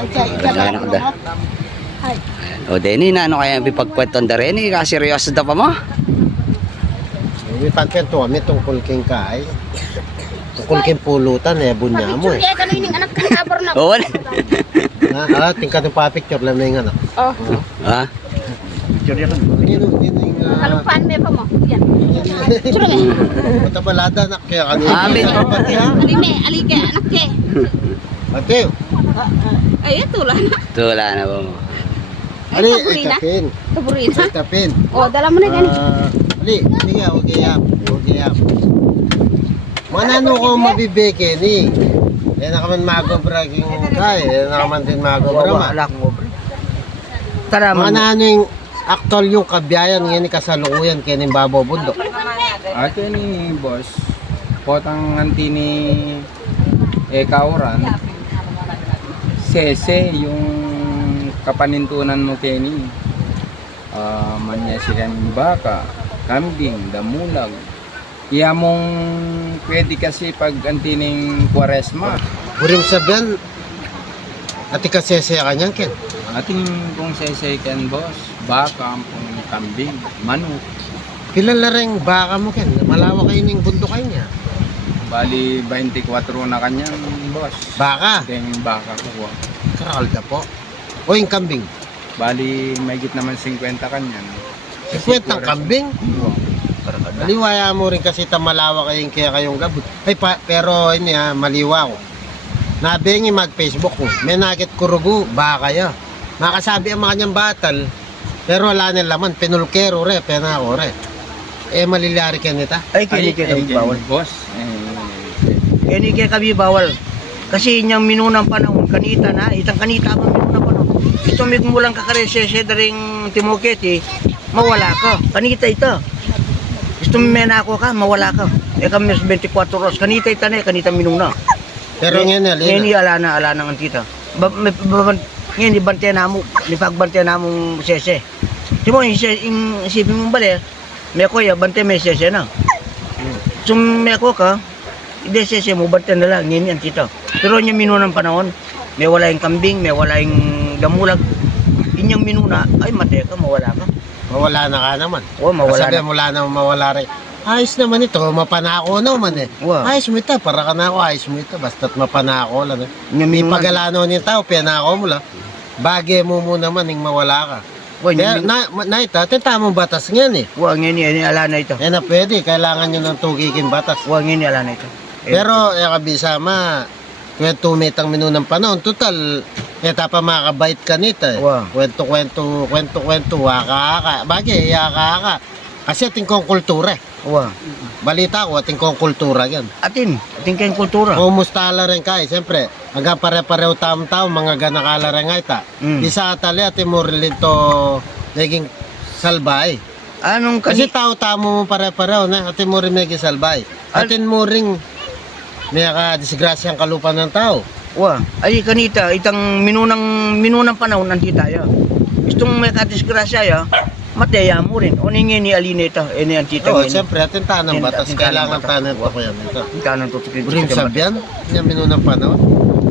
Anak da. O Denny, na ano kaya pagkwenton da rin? Seryoso da pa mo? May pagkwento kami tungkol king kay. Tungkol king pulutan bunya mo eh. Kanining anak ka kabor na. Oo. Tingkat yung pa-picture lang na yung anak. Oh. Ha? Picture yan. Yun yung... Kalupaan mo pa mo. Yan. Matabalada anak kaya kanina. Amin. Alime, alike anak ke. Ate, Ay, ito lang. Tula na ba mo? ali, Kaburina? ikapin. Kaburina. Ikapin. Oh, dala mo na gani. Ali, sige, okay yap. Okay yap. Manano ko mabibeke ni. Yan na kaman magobra king kay. Yan na kaman din magobra ma. Wala kong obra. Tara mo. Manano yung aktol yung kabiyayan ngayon ni kasalukuyan kaya ni Babo Bundok. Ito ni boss, potang anti ni Ekauran, sese yung kapanintunan mo Kenny. Manya silang baka, kambing, damulag. Iya mong pwede kasi pag anti ng Kwaresma. Buring sabihan, ati kasese ka niyan ken. Ating kung sese kan boss, baka, kambing, manok. Kilala rin baka mo ken. Malawak kayo ng bundukan niya. Bali 24 na kanyang boss. Baka. Ito yung baka ko. Karakalda po. O yung kambing. Bali may git naman 50 kanyan. 50 ang kambing. Maliwaya mo rin kasi malawak kayong kaya kayong gabot. Ay pero ini maliwa ko. Nabengi mag-Facebook ko. May nakit kurugo, baka ya. Makasabi ang mga kanyang batal. Pero wala nang laman, pinulkero re, penako re. Malilari ka nita. Ay, kini kaya kami bawal. Boss. Kini kaya kami bawal. Kasi inyang minunang panahon, kanita na, itang kanita mo minunang panahon. Ito may kumulang kakaresese daring Timoketi, mawala ka. Kanita ito. Gusto mo menako ka, mawala ka. Kami 24 oras, kanita ito na, kanita minuna. Pero ngayon Ngayon ala na ang tita. Ngayon, ibantay na mo, ipagbantay na mong sese. Timo, isipin mong bali, may kuya, bantay may sese na. So, may ako ka, hindi sese mo, bantay na lang, ngayon ang tita. Pero niya minunang panahon, may wala yung kambing, may wala yung damulag. Inyang minuna, ay matay ka, mawala ka. mawala na ka naman. O, mawala Sabi na. mula na mawala rin. Ayos naman ito, mapanako naman eh. Wow. Ayos mo ito, para ka na ako, ayos mo ito. Basta't mapanako lang eh. Inyang May minuna, pagalano niya tao, pinako mo lang. Bagay mo muna man, yung mawala ka. o, Kaya, inyang na ito, tamang batas ngayon eh. ngayon, ala na ito. Eh na pwede, kailangan nyo ng tugikin batas. O, ngayon, ala na ito. Pero, kabisama, kwento-metang minunang panahon, total, etapa makakabait ka nito eh. Wow. Kwento-kwento, waka-haka. Bagay, yaka-haka. Kasi ating kong kultura eh. O, Balita ko, ating kong kultura yan. atin kayong kultura. Kumusta la rin kayo, siyempre, hanggang pare-pareho tam-tao, mga ganakala rin nga ita. Mm. Isa atali, ating mo rin to, naging salbay. Anong Kasi kani... tao-tamo mo pare-pareho na, ating mo rin naging salbay. Atin mo rin, may disgrasyang kalupan ng tao. Wa, ay kanita, itang minunang panahon nanti tayo. Gustong may kadisgrasya ya, mataya mo rin. O ningin ni Alineta, ni antita Oo, ngayon. siyempre, atin tanang Atin- batas, atin kailangan tanang tanan pa ko yan. Ito. Kanang tutukin. Bring sabyan, yung minunang panahon.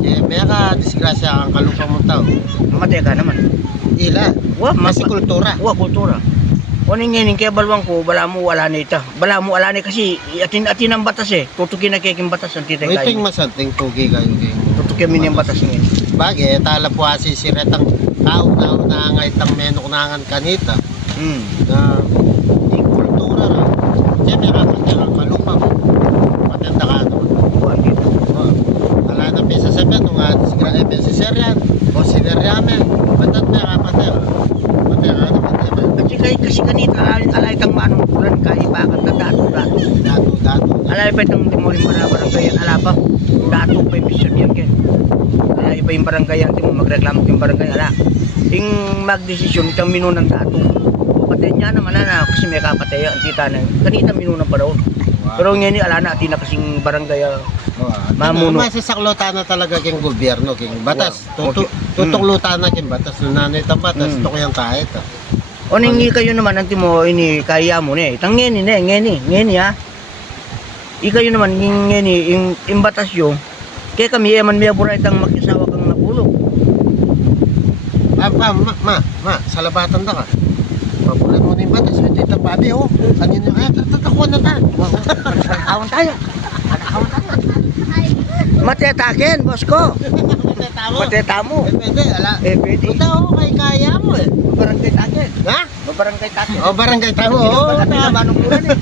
May disgrasya ang kalupan mong tao. Mataya ka naman. Ila, Wa, kasi kultura. Wa, kultura. O ningin, kaya balwang ko, bala mo wala na ita. Bala mo wala na kasi, atin ang batas eh. Tutukin na kayo batas, antita Ito yung kayo. masanting tugi kayo. Tutukin mo yung batas ngayon. Bagay, tala po asi siretang tao na unangay tang menok nangan kanita. Hmm. Na yung kultura na. Diyan may kakatya ang kalupa mo. Matanda ka naman. Wa, dito. Wala na pisa sabihan nung si Serian o si Neriame. Batat may kapatya. Matya ka naman. Kasi kanita, alay kang manong kulan, kaya bakit na dato. Dato. Alay pa itong timurin marabarang kayan, alapa. Dato pa yung pisyon yan kaya. Alay pa yung barangay yan, mo magreklamo yung barangay, ala. Yung magdesisyon, itong minunang dato. Patay niya naman na, kasi may kapatay, ang kita na, kanita minunang pa daw. Pero ngayon, ala na, atin na kasing barangay, mamuno. Masasaklutan na talaga king gobyerno, king batas. Wow. Okay. Tutuklutan na king batas. Nanay tang batas, Mm. ito ko yung kahit. O ningi kayo naman, anti mo, ini, kaya mo na eh. Itang ngeni ha. Ikayo naman, ngeni, yung batas yun, kaya kami, man may abura itang mag-isawa kang napulog. Sa labatan da ka. Papulan mo na yung batas. May tita Bobby, oh. Kanina, tatakuan na ta. Awon tayo. Awon tayo. Matetakin, boss ko. Matetamo. Pwede, ala. Pwede. Punta ako kay kaya mo eh. Barangay takin. Ha? Barangay takin. O, barangay tamo, oh. Barangay takin.